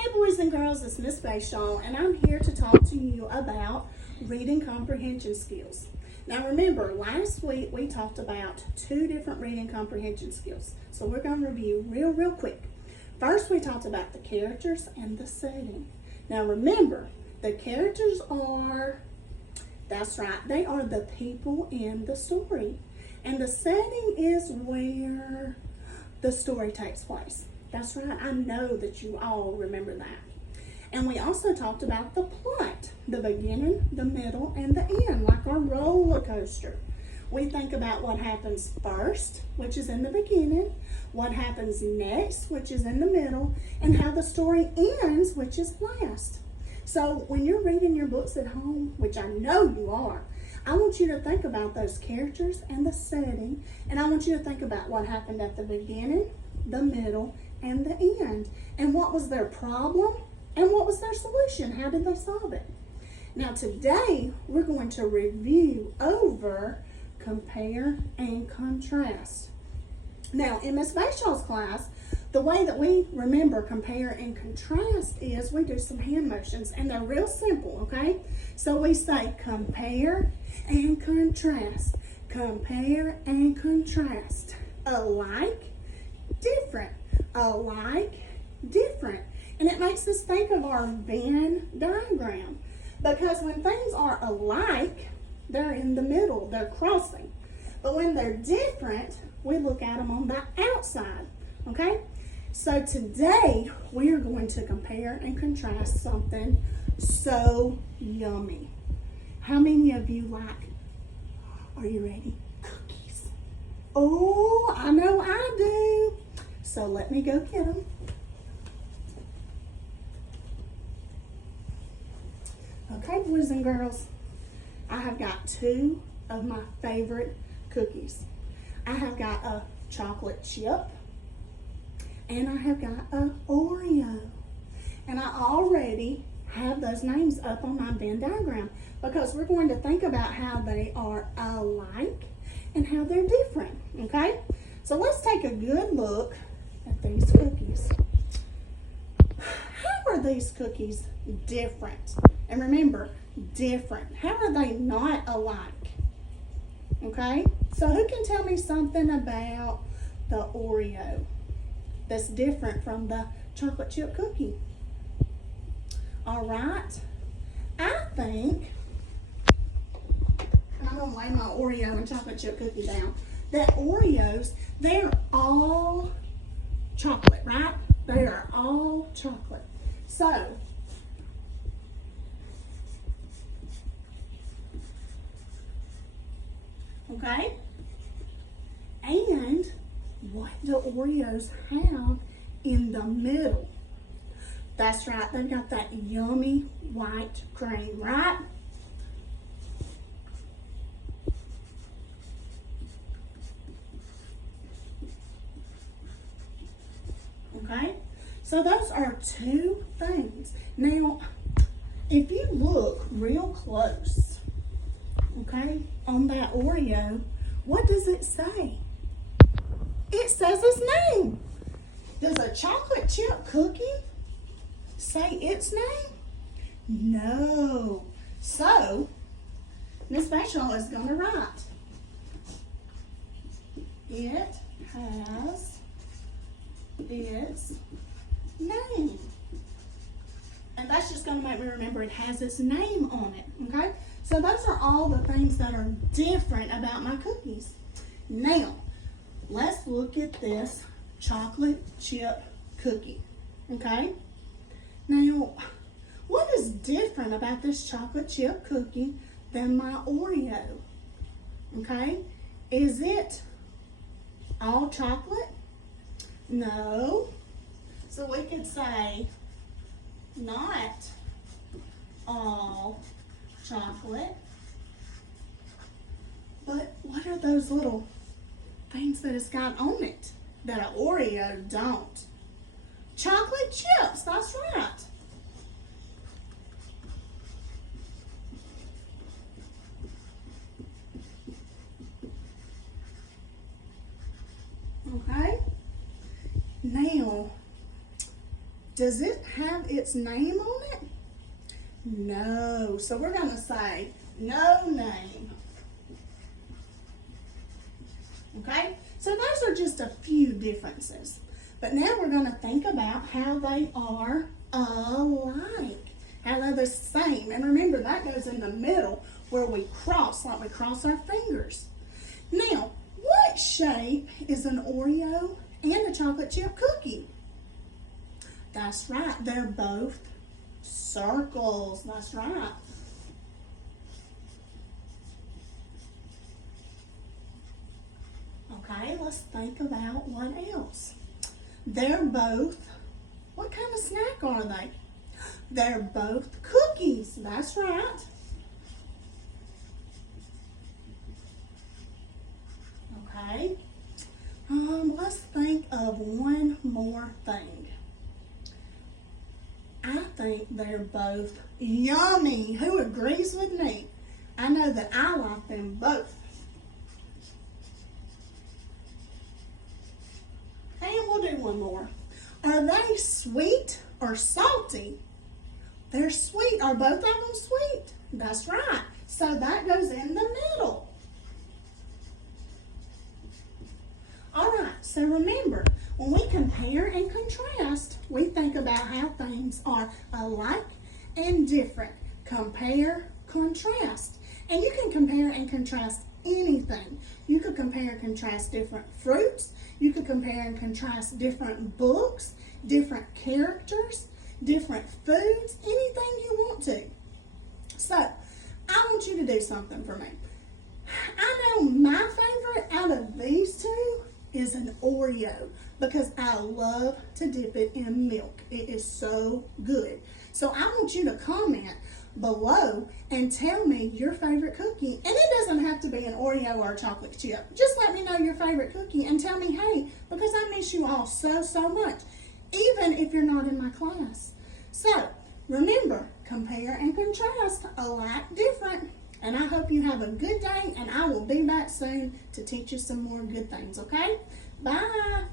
Hey boys and girls, it's Miss Fayshaw, and I'm here to talk to you about reading comprehension skills. Now remember, last week we talked about 2 different reading comprehension skills. So we're going to review real quick. First we talked about the characters and the setting. Now remember, the characters are, that's right, they are the people in the story. And the setting is where the story takes place. That's right, I know that you all remember that. And we also talked about the plot, the beginning, the middle, and the end, like our roller coaster. We think about what happens first, which is in the beginning, what happens next, which is in the middle, and how the story ends, which is last. So when you're reading your books at home, which I know you are, I want you to think about those characters and the setting, and I want you to think about what happened at the beginning, the middle, and the end, and what was their problem and what was their solution. How did they solve it? Now today we're going to review over compare and contrast. Now in Miss Fayshaw's class, the way that we remember compare and contrast is we do some hand motions, and they're real simple, okay? So we say compare and contrast, compare and contrast, alike, different, alike, different. And it makes us think of our Venn diagram, because when things are alike, they're in the middle, they're crossing. But when they're different, we look at them on the outside, okay? So today, we are going to compare and contrast something so yummy. How many of you like, are you ready? Cookies. Oh, I know I do. So let me go get them. Okay, boys and girls, I have got 2 of my favorite cookies. I have got a chocolate chip, and I have got a Oreo. And I already have those names up on my Venn diagram, because we're going to think about how they are alike and how they're different, okay? So let's take a good look at these cookies. How are these cookies different? And remember, different. How are they not alike? Okay, so who can tell me something about the Oreo that's different from the chocolate chip cookie? All right, I think, and I'm gonna lay my Oreo and chocolate chip cookie down, that Oreos, they're all chocolate, right? They are all chocolate. So, okay, and what do Oreos have in the middle? That's right, they've got that yummy white cream, right? Okay, so those are 2 things. Now, if you look real close, okay, on that Oreo, what does it say? It says its name. Does a chocolate chip cookie say its name? No. So, Miss Fayshaw is going to write, it has its name. And that's just going to make me remember it has its name on it, okay? So those are all the things that are different about my cookies. Now, let's look at this chocolate chip cookie, okay? Now, what is different about this chocolate chip cookie than my Oreo, okay? Is it all chocolate? No. So we could say not all chocolate. But what are those little things that it's got on it that an Oreo don't? Chocolate chips, that's right. Okay. Now, Does it have its name on it? No. So we're going to say no name. Okay? So those are just a few differences. But now we're going to think about how they are alike. How they're the same. And remember, that goes in the middle where we cross, like we cross our fingers. Now, what shape is an Oreo and a chocolate chip cookie? That's right. They're both circles. That's right. Okay, let's think about what else. They're both, what kind of snack are they? They're both cookies. That's right. Okay. Let's think of one more thing. I think they're both yummy. Who agrees with me? I know that I like them both. And we'll do one more. Are they sweet or salty? They're sweet. Are both of them sweet? That's right. So that goes in the middle. All right, so remember, when we compare and contrast, we think about how things are alike and different. Compare, contrast. And you can compare and contrast anything. You could compare and contrast different fruits. You could compare and contrast different books, different characters, different foods, anything you want to. So, I want you to do something for me. I know my favorite out of these two is an Oreo because I love to dip it in milk. It is so good. So I want you to comment below and tell me your favorite cookie. And it doesn't have to be an Oreo or a chocolate chip. Just let me know your favorite cookie and tell me, hey, because I miss you all so, so much, even if you're not in my class. So remember, compare and contrast, alike, different. And I hope you have a good day, and I will be back soon to teach you some more good things, okay? Bye.